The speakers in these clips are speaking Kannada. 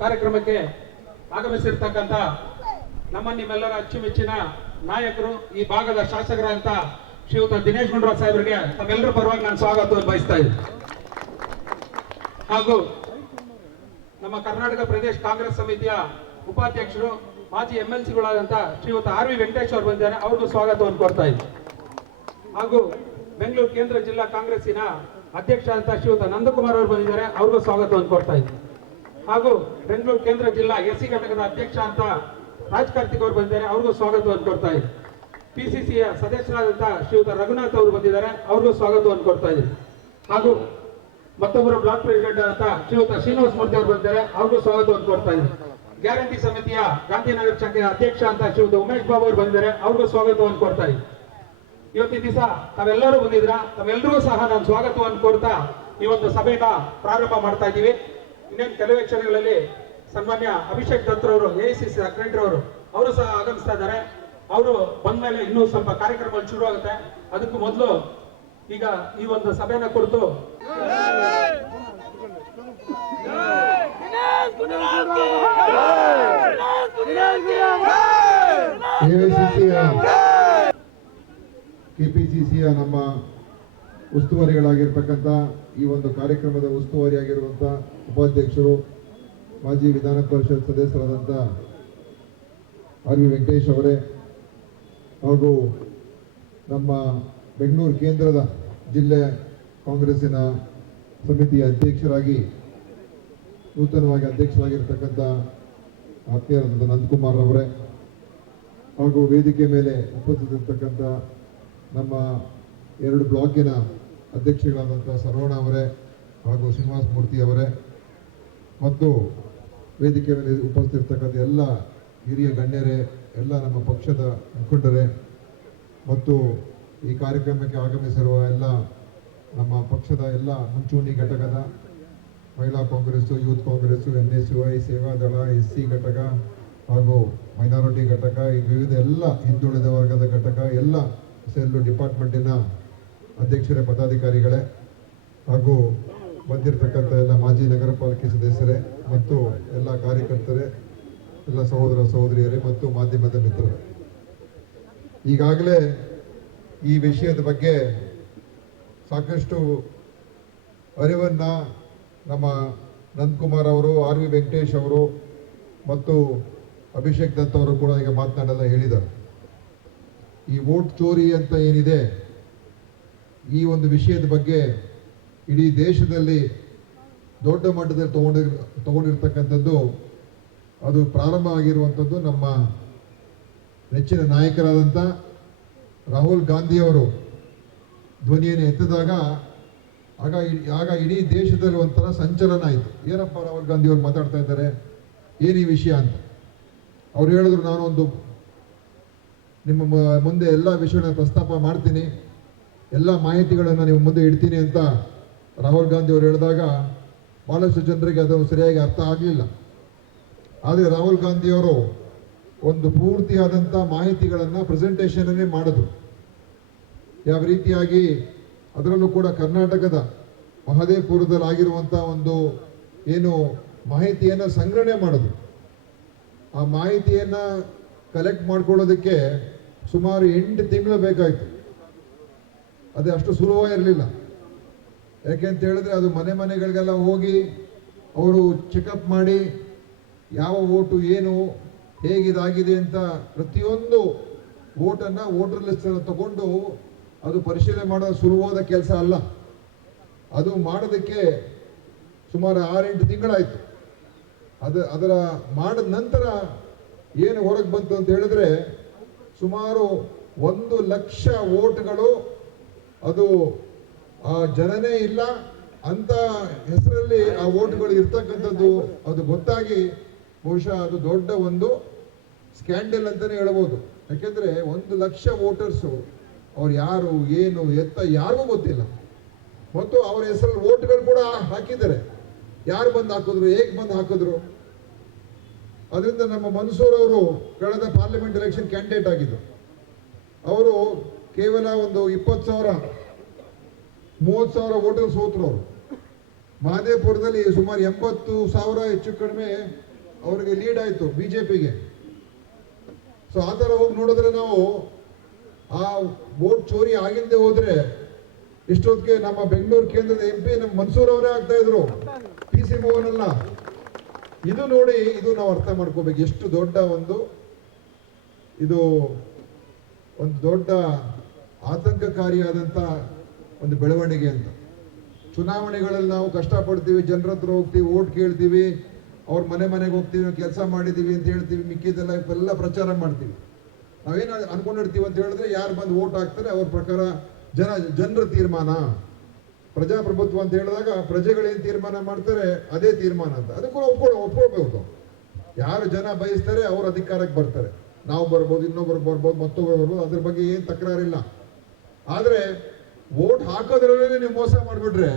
ಕಾರ್ಯಕ್ರಮಕ್ಕೆ ಆಗಮಿಸಿರ್ತಕ್ಕಂಥ ನಮ್ಮ ನಿಮ್ಮೆಲ್ಲರ ಅಚ್ಚುಮೆಚ್ಚಿನ ನಾಯಕರು ಈ ಭಾಗದ ಶಾಸಕರಂತ ಶ್ರೀಯುತ ದಿನೇಶ್ ಗುಂಡೂರಾವ್ ಸಾಹೇಬರಿಗೆ ತಮ್ಮೆಲ್ಲರ ಪರವಾಗಿ ನಾನು ಸ್ವಾಗತ ಬಯಸ್ತಾ ಇದ್ದೀನಿ. ಹಾಗೂ ನಮ್ಮ ಕರ್ನಾಟಕ ಪ್ರದೇಶ ಕಾಂಗ್ರೆಸ್ ಸಮಿತಿಯ ಉಪಾಧ್ಯಕ್ಷರು, ಮಾಜಿ ಎಂ ಎಲ್ ಸಿಗಳಾದಂಥ ಶ್ರೀಯುತ ಆರ್ ವಿ ವೆಂಕಟೇಶ್ ಅವರು ಬಂದಿದ್ದಾರೆ. ಅವ್ರಿಗೂ ಸ್ವಾಗತವನ್ನು ಕೊಡ್ತಾ ಇದ್ದೀನಿ. ಹಾಗೂ ಬೆಂಗಳೂರು ಕೇಂದ್ರ ಜಿಲ್ಲಾ ಕಾಂಗ್ರೆಸ್ಸಿನ ಅಧ್ಯಕ್ಷ ಅಂತ ಶ್ರೀಯುತ ನಂದಕುಮಾರ್ ಅವರು ಬಂದಿದ್ದಾರೆ. ಅವ್ರಿಗೂ ಸ್ವಾಗತವನ್ನು ಕೊಡ್ತಾ ಇದ್ದೀನಿ. ಹಾಗೂ ಬೆಂಗಳೂರು ಕೇಂದ್ರ ಜಿಲ್ಲಾ ಎಸ್ ಸಿ ಘಟಕದ ಅಧ್ಯಕ್ಷ ಅಂತ ರಾಜ್ ಕಾರ್ತಿಕ್ ಅವರು ಬಂದಿದ್ದಾರೆ. ಅವ್ರಿಗೂ ಸ್ವಾಗತವನ್ನು ಕೊಡ್ತಾ ಇದ್ದೀನಿ. ಪಿಸಿಸಿಯ ಸದಸ್ಯರಾದಂತಹ ಶ್ರೀಯುತ ರಘುನಾಥ್ ಅವರು ಬಂದಿದ್ದಾರೆ. ಅವ್ರಿಗೂ ಸ್ವಾಗತವನ್ನು ಕೊಡ್ತಾ ಇದ್ದೀನಿ. ಹಾಗೂ ಮತ್ತೊಬ್ಬರ ಬ್ಲಾಕ್ ಪ್ರೆಸಿಡೆಂಟ್ ಅಂತ ಶ್ರೀಯುತ ಶ್ರೀನಿವಾಸ ಮೂರ್ತಿ ಅವರು ಬಂದಿದ್ದಾರೆ. ಅವ್ರಿಗೂ ಸ್ವಾಗತವನ್ನು ಕೊಡ್ತಾ ಇದ್ದೀನಿ. ಗ್ಯಾರಂಟಿ ಸಮಿತಿಯ ಗಾಂಧಿನಗರ ಶಾಖೆಯ ಅಧ್ಯಕ್ಷ ಅಂತ ಶ್ರೀಯುತ ಉಮೇಶ್ ಬಾಬು ಅವರು ಬಂದಿದ್ದಾರೆ. ಅವ್ರಿಗೂ ಸ್ವಾಗತವನ್ನು ಕೊಡ್ತಾ ಇದ್ದೀನಿ. ಇವತ್ತಿನ ದಿವಸ ತಾವೆಲ್ಲರೂ ಬಂದಿದ್ರ ತಾವೆಲ್ಲರಿಗೂ ಸಹ ನಾನು ಸ್ವಾಗತವನ್ನು ಕೊಡ್ತಾ ಈ ಒಂದು ಸಭೆನ ಪ್ರಾರಂಭ ಮಾಡ್ತಾ ಇದ್ದೀವಿ. ಇನ್ನೇನು ಕೆಲವೇ ಕ್ಷಣಗಳಲ್ಲಿ ಸನ್ಮಾನ್ಯ ಅಭಿಷೇಕ್ ದತ್ತರವರು ಎ ಸಿ ಸಿ ಅವರು ಅವರು ಸಹ ಆಗಮಿಸ್ತಾ ಇದ್ದಾರೆ. ಅವರು ಬಂದ್ಮೇಲೆ ಇನ್ನೂ ಸ್ವಲ್ಪ ಕಾರ್ಯಕ್ರಮಗಳು ಶುರು ಆಗುತ್ತೆ ಅದಕ್ಕೂ ಮೊದಲು ಈಗ ಈ ಒಂದು ಸಭೆಯನ್ನ ಕುರಿತು ಕೆಪಿಸಿಸಿಯ ನಮ್ಮ ಉಸ್ತುವಾರಿಗಳಾಗಿರ್ತಕ್ಕಂಥ ಈ ಒಂದು ಕಾರ್ಯಕ್ರಮದ ಉಸ್ತುವಾರಿಯಾಗಿರುವಂಥ ಉಪಾಧ್ಯಕ್ಷರು, ಮಾಜಿ ವಿಧಾನ ಪರಿಷತ್ ಸದಸ್ಯರಾದಂಥ ಆರ್ ವಿ ವೆಂಕಟೇಶ್ ಅವರೇ ಹಾಗೂ ನಮ್ಮ ಬೆಂಗಳೂರು ಕೇಂದ್ರದ ಜಿಲ್ಲೆ ಕಾಂಗ್ರೆಸ್ಸಿನ ಸಮಿತಿಯ ಅಧ್ಯಕ್ಷರಾಗಿ, ನೂತನವಾಗಿ ಅಧ್ಯಕ್ಷರಾಗಿರ್ತಕ್ಕಂಥ ಆತ್ಮೀಯರಾದಂಥ ನಂದಕುಮಾರ್ ಅವರೇ ಹಾಗೂ ವೇದಿಕೆ ಮೇಲೆ ಉಪಸ್ಥಿತಿರ್ತಕ್ಕಂಥ ನಮ್ಮ ಎರಡು ಬ್ಲಾಕಿನ ಅಧ್ಯಕ್ಷಗಳಾದಂಥ ಸರವಣ ಅವರೇ ಹಾಗೂ ಶ್ರೀನಿವಾಸ ಮೂರ್ತಿ ಅವರೇ ಮತ್ತು ವೇದಿಕೆ ಮೇಲೆ ಉಪಸ್ಥಿತಿರ್ತಕ್ಕಂಥ ಎಲ್ಲ ಹಿರಿಯ ಗಣ್ಯರೇ, ಎಲ್ಲ ನಮ್ಮ ಪಕ್ಷದ ಮುಖಂಡರೇ ಮತ್ತು ಈ ಕಾರ್ಯಕ್ರಮಕ್ಕೆ ಆಗಮಿಸಿರುವ ಎಲ್ಲ ನಮ್ಮ ಪಕ್ಷದ ಎಲ್ಲ ಮುಂಚೂಣಿ ಘಟಕದ ಮಹಿಳಾ Congress, youth Congress, N S U I Seva Dal S C ಘಟಕ ಹಾಗೂ ಮೈನಾರಿಟಿ ಘಟಕ, ಈ ವಿವಿಧ ಎಲ್ಲ ಹಿಂದುಳಿದ ವರ್ಗದ ಘಟಕ, ಎಲ್ಲ ಸೆಲ್ಲು ಡಿಪಾರ್ಟ್ಮೆಂಟಿನ ಅಧ್ಯಕ್ಷರೇ, ಪದಾಧಿಕಾರಿಗಳೇ ಹಾಗೂ ಬಂದಿರತಕ್ಕಂಥ ಎಲ್ಲ ಮಾಜಿ ನಗರ ಪಾಲಿಕೆ ಸದಸ್ಯರೇ ಮತ್ತು ಎಲ್ಲ ಕಾರ್ಯಕರ್ತರೇ, ಎಲ್ಲ ಸಹೋದರ ಸಹೋದರಿಯರೇ ಮತ್ತು ಮಾಧ್ಯಮದ ಮಿತ್ರರೇ. ಈಗಾಗಲೇ ಈ ವಿಷಯದ ಬಗ್ಗೆ ಸಾಕಷ್ಟು ಅರಿವನ್ನು ನಮ್ಮ ನಂದಕುಮಾರ್ ಅವರು, ಆರ್ ವಿ ವೆಂಕಟೇಶ್ ಅವರು ಮತ್ತು ಅಭಿಷೇಕ್ ದತ್ ಅವರು ಕೂಡ ಈಗ ಮಾತನಾಡಲ್ಲ ಹೇಳಿದ್ದಾರೆ. ಈ ವೋಟ್ ಚೋರಿ ಅಂತ ಏನಿದೆ ಈ ಒಂದು ವಿಷಯದ ಬಗ್ಗೆ ಇಡೀ ದೇಶದಲ್ಲಿ ದೊಡ್ಡ ಮಟ್ಟದಲ್ಲಿ ತಗೊಂಡಿರ್, ತಗೊಂಡಿರ್ತಕ್ಕಂಥದ್ದು ಅದು ಪ್ರಾರಂಭ ಆಗಿರುವಂಥದ್ದು ನಮ್ಮ ನೆಚ್ಚಿನ ನಾಯಕರಾದಂಥ ರಾಹುಲ್ ಗಾಂಧಿಯವರು ಧ್ವನಿಯನ್ನು ಎತ್ತಿದಾಗ ಆಗ ಆಗ ಇಡೀ ದೇಶದಲ್ಲಿ ಒಂಥರ ಸಂಚಲನ ಆಯಿತು. ಏನಪ್ಪ ರಾಹುಲ್ ಗಾಂಧಿ ಅವರು ಮಾತಾಡ್ತಾ ಇದ್ದಾರೆ? ಏನು ಈ ವಿಷಯ ಅಂತ. ಅವ್ರು ಹೇಳಿದ್ರು, ನಾನೊಂದು ನಿಮ್ಮ ಮುಂದೆ ಎಲ್ಲ ವಿಷಯಗಳನ್ನ ಪ್ರಸ್ತಾಪ ಮಾಡ್ತೀನಿ. ಎಲ್ಲ ಮಾಹಿತಿಗಳನ್ನು ನೀವು ಮುಂದೆ ಇಡ್ತೀನಿ ಅಂತ ರಾಹುಲ್ ಗಾಂಧಿ ಅವರು ಹೇಳಿದಾಗ ಭಾಳಷ್ಟು ಜನರಿಗೆ ಅದು ಸರಿಯಾಗಿ ಅರ್ಥ ಆಗಲಿಲ್ಲ. ಆದರೆ ರಾಹುಲ್ ಗಾಂಧಿಯವರು ಒಂದು ಪೂರ್ತಿಯಾದಂಥ ಮಾಹಿತಿಗಳನ್ನು ಪ್ರೆಸೆಂಟೇಷನನ್ನೇ ಮಾಡಿದ್ರು. ಯಾವ ರೀತಿಯಾಗಿ ಅದರಲ್ಲೂ ಕೂಡ ಕರ್ನಾಟಕದ ಮಹದೇಪುರದಲ್ಲಿ ಆಗಿರುವಂಥ ಒಂದು ಏನು ಮಾಹಿತಿಯನ್ನು ಸಂಗ್ರಹಣೆ ಮಾಡೋದು ಆ ಮಾಹಿತಿಯನ್ನು ಕಲೆಕ್ಟ್ ಮಾಡ್ಕೊಳ್ಳೋದಕ್ಕೆ ಸುಮಾರು ಎಂಟು ತಿಂಗಳು ಬೇಕಾಯಿತು. ಅದು ಅಷ್ಟು ಸುಲಭ ಇರಲಿಲ್ಲ. ಯಾಕೆಂತ ಹೇಳಿದ್ರೆ ಅದು ಮನೆ ಮನೆಗಳಿಗೆಲ್ಲ ಹೋಗಿ ಅವರು ಚೆಕಪ್ ಮಾಡಿ ಯಾವ ಓಟು ಏನು, ಹೇಗಿದಾಗಿದೆ ಅಂತ ಪ್ರತಿಯೊಂದು ಓಟನ್ನು ವೋಟರ್ ಲಿಸ್ಟನ್ನು ತಗೊಂಡು ಅದು ಪರಿಶೀಲನೆ ಮಾಡೋದು ಸುಲಭವಾದ ಕೆಲಸ ಅಲ್ಲ. ಅದು ಮಾಡೋದಕ್ಕೆ ಸುಮಾರು ಆರೆಂಟು ತಿಂಗಳಾಯಿತು. ಅದು ಅದರ ಮಾಡಿದ ನಂತರ ಏನು ಹೊರಗೆ ಬಂತು ಅಂತ ಹೇಳಿದ್ರೆ ಸುಮಾರು ಒಂದು ಲಕ್ಷ ಓಟ್ಗಳು ಅದು ಆ ಜನನೇ ಇಲ್ಲ ಅಂತ ಹೆಸರಲ್ಲಿ ಆ ಓಟ್ಗಳು ಇರ್ತಕ್ಕಂಥದ್ದು ಅದು ಗೊತ್ತಾಗಿ ಬಹುಶಃ ಅದು ದೊಡ್ಡ ಒಂದು ಸ್ಕ್ಯಾಂಡಲ್ ಅಂತಲೇ ಹೇಳ್ಬೋದು. ಯಾಕೆಂದ್ರೆ ಒಂದು ಲಕ್ಷ ವೋಟರ್ಸು ಅವ್ರು ಯಾರು, ಏನು, ಎತ್ತ ಯಾರಿಗೂ ಗೊತ್ತಿಲ್ಲ. ಮತ್ತು ಅವರ ಹೆಸರಲ್ಲಿ ಓಟ್ಗಳು ಕೂಡ ಹಾಕಿದ್ದಾರೆ. ಯಾರು ಬಂದು ಹಾಕಿದ್ರು, ಹೇಗೆ ಬಂದು ಹಾಕಿದ್ರು? ಅದರಿಂದ ನಮ್ಮ ಮನ್ಸೂರ್ ಅವರು ಕಳೆದ ಪಾರ್ಲಿಮೆಂಟ್ ಎಲೆಕ್ಷನ್ ಕ್ಯಾಂಡಿಡೇಟ್ ಆಗಿದ್ದರು ಅವರು ಕೇವಲ ಒಂದು ಇಪ್ಪತ್ತು ಸಾವಿರ, ಮೂವತ್ತು ಸಾವಿರ ಓಟರ್ ಸೋತರು ಅವರು. ಸುಮಾರು ಎಂಬತ್ತು ಸಾವಿರ ಹೆಚ್ಚು ಕಡಿಮೆ ಅವರಿಗೆ ಲೀಡ್ ಆಯಿತು ಬಿ ಜೆ ಪಿಗೆ ಸೊ ಆ ಥರ ಹೋಗಿ ನೋಡಿದ್ರೆ ನಾವು ಆ ವೋಟ್ ಚೋರಿ ಆಗಿಲ್ಲದೆ ಹೋದ್ರೆ ಇಷ್ಟೊತ್ತಿಗೆ ನಮ್ಮ ಬೆಂಗಳೂರು ಕೇಂದ್ರದ ಎಂ ಪಿ ನಮ್ಮ ಮನ್ಸೂರ್ ಅವರೇ ಆಗ್ತಾ ಇದ್ರು ಪಿ ಸಿ ಮೋಹನ್ ಅಲ್ಲ. ಇದು ನೋಡಿ, ಇದು ನಾವು ಅರ್ಥ ಮಾಡ್ಕೋಬೇಕು. ಎಷ್ಟು ದೊಡ್ಡ ಒಂದು, ಇದು ಒಂದು ದೊಡ್ಡ ಆತಂಕಕಾರಿಯಾದಂಥ ಒಂದು ಬೆಳವಣಿಗೆ ಅಂತ. ಚುನಾವಣೆಗಳಲ್ಲಿ ನಾವು ಕಷ್ಟಪಡ್ತೀವಿ, ಜನರ ಹತ್ರ ಹೋಗ್ತೀವಿ, ಓಟ್ ಕೇಳ್ತೀವಿ, ಅವ್ರ ಮನೆ ಮನೆಗೆ ಹೋಗ್ತೀವಿ, ನಾವು ಕೆಲಸ ಮಾಡಿದ್ದೀವಿ ಅಂತ ಹೇಳ್ತೀವಿ ಮಿಕ್ಕಿದ್ದೆಲ್ಲ ಎಲ್ಲ ಪ್ರಚಾರ ಮಾಡ್ತೀವಿ. ನಾವೇನು ಅನ್ಕೊಂಡಿರ್ತೀವಿ ಅಂತ ಹೇಳಿದ್ರೆ ಯಾರು ಬಂದು ಓಟ್ ಹಾಕ್ತಾರೆ ಅವ್ರ ಪ್ರಕಾರ ಜನ, ಜನರ ತೀರ್ಮಾನ. ಪ್ರಜಾಪ್ರಭುತ್ವ ಅಂತ ಹೇಳಿದಾಗ ಪ್ರಜೆಗಳೇನು ತೀರ್ಮಾನ ಮಾಡ್ತಾರೆ ಅದೇ ತೀರ್ಮಾನ ಅಂತ. ಅದಕ್ಕೂ ಒಪ್ಕೊಳ್ಳೋ ಒಪ್ಕೊಳ್ಬೇಕು ಯಾರು ಜನ ಬಯಸ್ತಾರೆ ಅವ್ರ ಅಧಿಕಾರಕ್ಕೆ ಬರ್ತಾರೆ. ನಾವು ಬರ್ಬೋದು, ಇನ್ನೊಬ್ರು ಬರ್ಬೋದು, ಮತ್ತೊಬ್ರು ಬರ್ಬೋದು, ಅದ್ರ ಬಗ್ಗೆ ಏನು ತಕರಾರಿಲ್ಲ. ಆದರೆ ವೋಟ್ ಹಾಕೋದ್ರಲ್ಲೇ ನೀವು ಮೋಸ ಮಾಡಿಬಿಟ್ರೆ,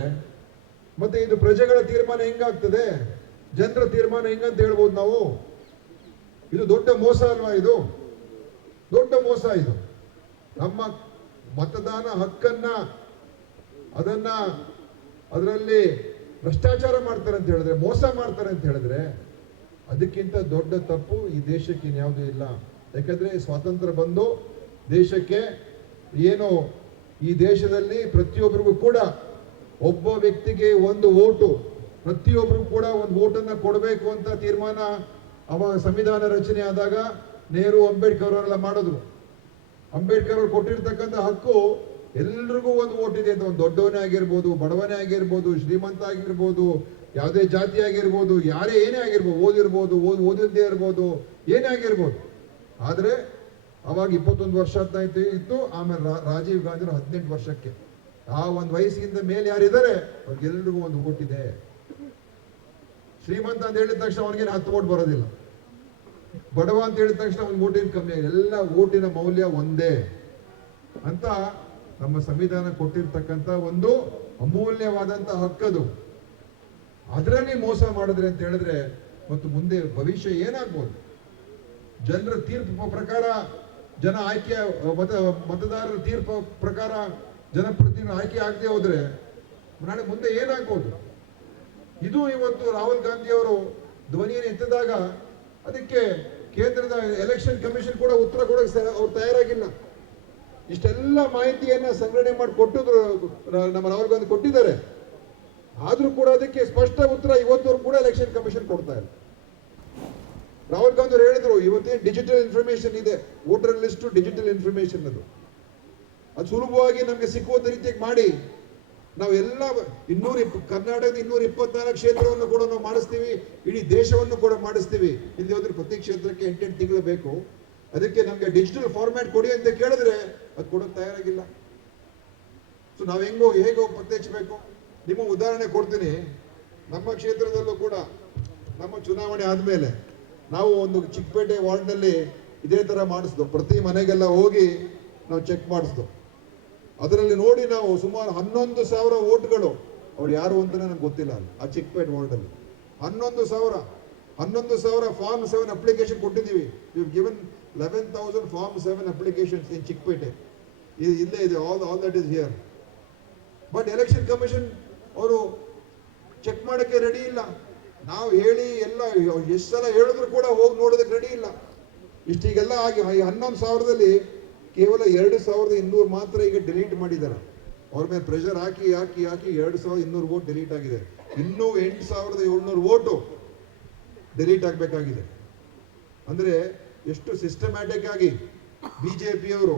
ಮತ್ತೆ ಇದು ಪ್ರಜೆಗಳ ತೀರ್ಮಾನ ಹೆಂಗಾಗ್ತದೆ? ಜನರ ತೀರ್ಮಾನ ಹೆಂಗಂತ ಹೇಳ್ಬೋದು ನಾವು? ಇದು ದೊಡ್ಡ ಮೋಸ ಅಲ್ವಾ ಇದು? ದೊಡ್ಡ ಮೋಸ ಇದು. ನಮ್ಮ ಮತದಾನ ಹಕ್ಕನ್ನ, ಅದನ್ನ ಅದರಲ್ಲಿ ಭ್ರಷ್ಟಾಚಾರ ಮಾಡ್ತಾರೆ ಅಂತ ಹೇಳಿದ್ರೆ, ಮೋಸ ಮಾಡ್ತಾರೆ ಅಂತ ಹೇಳಿದ್ರೆ, ಅದಕ್ಕಿಂತ ದೊಡ್ಡ ತಪ್ಪು ಈ ದೇಶಕ್ಕೆ ಇನ್ಯಾವುದೂ ಇಲ್ಲ. ಯಾಕಂದ್ರೆ ಸ್ವಾತಂತ್ರ್ಯ ಬಂದು ದೇಶಕ್ಕೆ ಏನು ಈ ದೇಶದಲ್ಲಿ ಪ್ರತಿಯೊಬ್ಬರಿಗೂ ಕೂಡ ಒಬ್ಬ ವ್ಯಕ್ತಿಗೆ ಒಂದು ಓಟು, ಪ್ರತಿಯೊಬ್ಬರಿಗೂ ಕೂಡ ಒಂದು ಓಟನ್ನು ಕೊಡಬೇಕು ಅಂತ ತೀರ್ಮಾನ ಅವ ಸಂವಿಧಾನ ರಚನೆ ಆದಾಗ ನೆಹರು, ಅಂಬೇಡ್ಕರ್ ಅವರೆಲ್ಲ ಮಾಡಿದ್ರು. ಅಂಬೇಡ್ಕರ್ ಅವರು ಕೊಟ್ಟಿರ್ತಕ್ಕಂಥ ಹಕ್ಕು ಎಲ್ರಿಗೂ ಒಂದು ಓಟ್ ಇದೆ ಅಂತ, ಒಂದು ದೊಡ್ಡವನೇ ಆಗಿರ್ಬೋದು, ಬಡವನೇ ಆಗಿರ್ಬೋದು, ಶ್ರೀಮಂತ ಆಗಿರ್ಬೋದು, ಯಾವುದೇ ಜಾತಿ ಆಗಿರ್ಬೋದು, ಯಾರೇ ಏನೇ ಆಗಿರ್ಬೋದು, ಓದಿರ್ಬೋದು, ಓದ್ ಓದಿದ್ದೇ ಇರ್ಬೋದು, ಏನೇ ಆಗಿರ್ಬೋದು. ಆದರೆ ಅವಾಗ ಇಪ್ಪತ್ತೊಂದು ವರ್ಷ ಅಂತ ಇತ್ತು ಆಮೇಲೆ ರಾಜೀವ್ ಗಾಂಧಿ ಹದಿನೆಂಟು ವರ್ಷಕ್ಕೆ. ಆ ಒಂದು ವಯಸ್ಸಿಗಿಂತ ಮೇಲೆ ಯಾರಿದ್ದಾರೆ? ಅವ್ರಿಗೆಲ್ರಿಗೂ ಒಂದು ಓಟ್ ಇದೆ. ಶ್ರೀಮಂತ ಅಂತ ಹೇಳಿದ ತಕ್ಷಣ ಅವನಿಗೇನು ಹತ್ತು ಓಟ್ ಬರೋದಿಲ್ಲ. ಬಡವ ಅಂತ ಹೇಳಿದ ತಕ್ಷಣ ಒಂದು ಓಟಿನ ಕಮ್ಮಿ ಎಲ್ಲ ಓಟಿನ ಮೌಲ್ಯ ಒಂದೇ. ಅಂತ ನಮ್ಮ ಸಂವಿಧಾನ ಕೊಟ್ಟಿರ್ತಕ್ಕಂಥ ಒಂದು ಅಮೂಲ್ಯವಾದಂಥ ಹಕ್ಕದು. ಅದರಲ್ಲಿ ಮೋಸ ಮಾಡಿದ್ರೆ ಅಂತ ಹೇಳಿದ್ರೆ, ಮತ್ತು ಮುಂದೆ ಭವಿಷ್ಯ ಏನಾಗ್ಬೋದು? ಜನರ ತೀರ್ಪು ಪ್ರಕಾರ ಜನ ಆಯ್ಕೆ, ಮತ, ಮತದಾರರ ತೀರ್ಪು ಪ್ರಕಾರ ಜನಪ್ರತಿನಿಧಿ ಆಯ್ಕೆ ಆಗದೆ ಹೋದರೆ ನಾಳೆ ಮುಂದೆ ಏನಾಗ್ಬೋದು? ಇದು ಇವತ್ತು ರಾಹುಲ್ ಗಾಂಧಿ ಅವರು ಧ್ವನಿಯನ್ನು ಎತ್ತಿದಾಗ ಅದಕ್ಕೆ ಕೇಂದ್ರದ ಎಲೆಕ್ಷನ್ ಕಮಿಷನ್ ಕೂಡ ಉತ್ತರ ಕೊಡಕ್ಕೆ ಅವ್ರು ತಯಾರಾಗಿಲ್ಲ. ಇಷ್ಟೆಲ್ಲ ಮಾಹಿತಿಯನ್ನ ಸಂಗ್ರಹಣೆ ಮಾಡಿ ಕೊಟ್ಟಿದ್ರು, ನಮ್ಮ ರಾಹುಲ್ ಗಾಂಧಿ ಕೊಟ್ಟಿದ್ದಾರೆ. ಆದರೂ ಕೂಡ ಅದಕ್ಕೆ ಸ್ಪಷ್ಟ ಉತ್ತರ ಇವತ್ತವರು ಕೂಡ ಎಲೆಕ್ಷನ್ ಕಮಿಷನ್ ಕೊಡ್ತಾ ಇಲ್ಲ. ರಾಹುಲ್ ಗಾಂಧಿ ಅವರು ಹೇಳಿದ್ರು ಇವತ್ತೇ ಡಿಜಿಟಲ್ ಇನ್ಫಾರ್ಮೇಶನ್ ಇದೆ? ವೋಟರ್ ಲಿಸ್ಟ್ ಡಿಜಿಟಲ್ ಇನ್ಫಾರ್ಮೇಶನ್ ಅದು? ಅದು ಸುಲಭವಾಗಿ ನಮಗೆ ಸಿಕ್ಕುವಂತ ರೀತಿಯಾಗಿ ಮಾಡಿ. ನಾವು ಎಲ್ಲ ಇನ್ನೂರ ಇಪ್ಪ, ಕರ್ನಾಟಕದ ಇನ್ನೂರ ಇಪ್ಪತ್ನಾಲ್ಕು ಕ್ಷೇತ್ರವನ್ನು ಕೂಡ ನಾವು ಮಾಡಿಸ್ತೀವಿ, ಇಡೀ ದೇಶವನ್ನು ಕೂಡ ಮಾಡಿಸ್ತೀವಿ. ಇಲ್ಲಿ ಹೋದ್ರೆ ಪ್ರತಿ ಕ್ಷೇತ್ರಕ್ಕೆ ಎಂಟೆಂಟು ತಿಂಗಳು ಬೇಕು. ಅದಕ್ಕೆ ನಮಗೆ ಡಿಜಿಟಲ್ ಫಾರ್ಮ್ಯಾಟ್ ಕೊಡಿ ಅಂತ ಕೇಳಿದ್ರೆ ಅದು ಕೊಡೋಕೆ ತಯಾರಾಗಿಲ್ಲ. ಸೊ ನಾವು ಹೆಂಗೋ, ಹೇಗೋ ಪತ್ತೆ ಹಚ್ಚಬೇಕು ನಿಮ್ಮ ಉದಾಹರಣೆ ಕೊಡ್ತೀನಿ. ನಮ್ಮ ಕ್ಷೇತ್ರದಲ್ಲೂ ಕೂಡ, ನಮ್ಮ ಚುನಾವಣೆ ಆದಮೇಲೆ ನಾವು ಒಂದು ಚಿಕ್ಕಪೇಟೆ ವಾರ್ಡ್ನಲ್ಲಿ ಇದೇ ಥರ ಮಾಡಿಸ್ದು ಪ್ರತಿ ಮನೆಗೆಲ್ಲ ಹೋಗಿ ನಾವು ಚೆಕ್ ಮಾಡಿಸ್ದು ಅದರಲ್ಲಿ ನೋಡಿ ನಾವು ಸುಮಾರು ಹನ್ನೊಂದು ಸಾವಿರ ಓಟ್ಗಳು ಅವ್ರು ಯಾರು ಅಂತ ನನಗೆ ಗೊತ್ತಿಲ್ಲ ಅಲ್ಲಿ, ಆ ಚಿಕ್ಕಪೇಟೆ ವಾರ್ಡಲ್ಲಿ ಹನ್ನೊಂದು ಸಾವಿರ ಹನ್ನೊಂದು ಸಾವಿರ ಫಾರ್ಮ್ ಸೆವೆನ್ ಅಪ್ಲಿಕೇಶನ್ ಕೊಟ್ಟಿದ್ದೀವಿ. You given eleven thousand form seven applications in Chickpete. ಇದು ಇಲ್ಲೇ ಇದೆ all all that is here but election commission ಅವರು ಚೆಕ್ ಮಾಡೋಕ್ಕೆ ರೆಡಿ ಇಲ್ಲ. ನಾವು ಹೇಳಿ ಎಲ್ಲ, ಎಷ್ಟು ಸಲ ಹೇಳಿದ್ರು ಕೂಡ ಹೋಗಿ ನೋಡೋದಕ್ಕೆ ರೆಡಿ ಇಲ್ಲ. ಇಷ್ಟೀಗೆಲ್ಲ ಆಗಿ ಹನ್ನೊಂದು ಸಾವಿರದಲ್ಲಿ ಕೇವಲ ಎರಡು ಸಾವಿರದ ಇನ್ನೂರು ಮಾತ್ರ ಈಗ ಡಿಲೀಟ್ ಮಾಡಿದ್ದಾರೆ. ಅವ್ರ ಮೇಲೆ ಪ್ರೆಷರ್ ಹಾಕಿ ಹಾಕಿ ಹಾಕಿ ಎರಡು ಸಾವಿರದ ಇನ್ನೂರು ವೋಟ್ ಡಿಲೀಟ್ ಆಗಿದೆ. ಇನ್ನೂ ಎಂಟು ಸಾವಿರದ ಏಳ್ನೂರು ವೋಟು ಡಿಲೀಟ್ ಆಗಬೇಕಾಗಿದೆ. ಅಂದರೆ ಎಷ್ಟು ಸಿಸ್ಟಮ್ಯಾಟಿಕ್ ಆಗಿ ಬಿ ಜೆ ಪಿಯವರು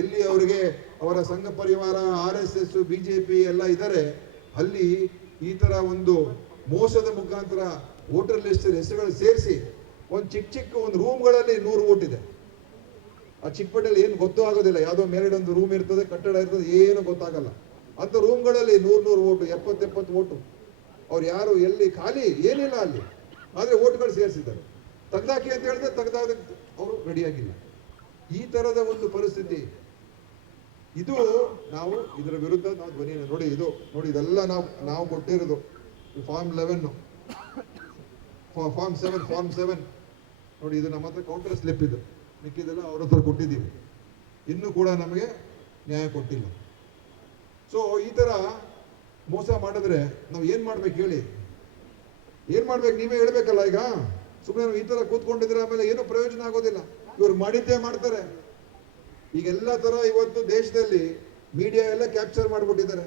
ಎಲ್ಲಿ ಅವರಿಗೆ ಅವರ Sangh Parivar R S S B J P ಎಲ್ಲ ಇದ್ದಾರೆ, ಅಲ್ಲಿ ಈ ಥರ ಒಂದು ಮೋಸದ ಮುಖಾಂತರ ವೋಟರ್ ಲಿಸ್ಟ್ ಹೆಸರುಗಳು ಸೇರಿಸಿ ಒಂದು ಚಿಕ್ಕ ಚಿಕ್ಕ ಒಂದು ರೂಮ್ಗಳಲ್ಲಿ ನೂರು ಓಟ್ ಇದೆ. ಆ ಚಿಕ್ಕಪೇಟೆಯಲ್ಲಿ ಏನು ಗೊತ್ತೂ ಆಗೋದಿಲ್ಲ. ಯಾವುದೋ ಮೇಲೆ ಒಂದು ರೂಮ್ ಇರ್ತದೆ, ಕಟ್ಟಡ ಇರ್ತದೆ, ಏನು ಗೊತ್ತಾಗಲ್ಲ. ಅಂತ ರೂಮ್ಗಳಲ್ಲಿ ನೂರು ನೂರು ಓಟು ಎಪ್ಪತ್ತೆಪ್ಪತ್ತು ಓಟು ಅವ್ರು ಯಾರು, ಎಲ್ಲಿ, ಖಾಲಿ ಏನಿಲ್ಲ ಅಲ್ಲಿ. ಆದರೆ ಓಟ್ಗಳು ಸೇರಿಸಿದ್ದಾರೆ. ತೆಗ್ದಾಕಿ ಅಂತ ಹೇಳಿದ್ರೆ ತೆಗ್ದಾಗ ಅವರು ರೆಡಿಯಾಗಿಲ್ಲ ಈ ಥರದ ಒಂದು ಪರಿಸ್ಥಿತಿ. ಇದು ನಾವು ಇದರ ವಿರುದ್ಧ ನಾವು ಧ್ವನಿಯನ್ನು ನೋಡಿ, ಇದು ನೋಡಿ, ಇದೆಲ್ಲ ನಾವು ನಾವು ಕೊಟ್ಟಿರೋದು. Form eleven form seven form seven ನೋಡಿ, ಇದು ನಮ್ಮ ಹತ್ರ ಕೌಂಟರ್ ಸ್ಲಿಪ್ ಇದು. ಮಿಕ್ಕಿದೆಲ್ಲ ಅವ್ರ ಹತ್ರ ಕೊಟ್ಟಿದ್ದೀವಿ. ಇನ್ನೂ ಕೂಡ ನಮಗೆ ನ್ಯಾಯ ಕೊಟ್ಟಿಲ್ಲ. ಸೊ ಈ ಥರ ಮೋಸ ಮಾಡಿದ್ರೆ ನಾವು ಏನು ಮಾಡ್ಬೇಕು ಹೇಳಿ? ಏನು ಮಾಡ್ಬೇಕು? ನೀವೇ ಹೇಳ್ಬೇಕಲ್ಲ ಈಗ? ಸುಮ್ಮನೆ ಈ ಥರ ಕೂತ್ಕೊಂಡಿದ್ರೆ ಆಮೇಲೆ ಏನೂ ಪ್ರಯೋಜನ ಆಗೋದಿಲ್ಲ. ಇವ್ರು ಮಾಡಿದ್ದೇ ಮಾಡ್ತಾರೆ. ಈಗೆಲ್ಲ ಥರ ಇವತ್ತು ದೇಶದಲ್ಲಿ ಮೀಡಿಯಾ ಎಲ್ಲ ಕ್ಯಾಪ್ಚರ್ ಮಾಡಿಬಿಟ್ಟಿದ್ದಾರೆ.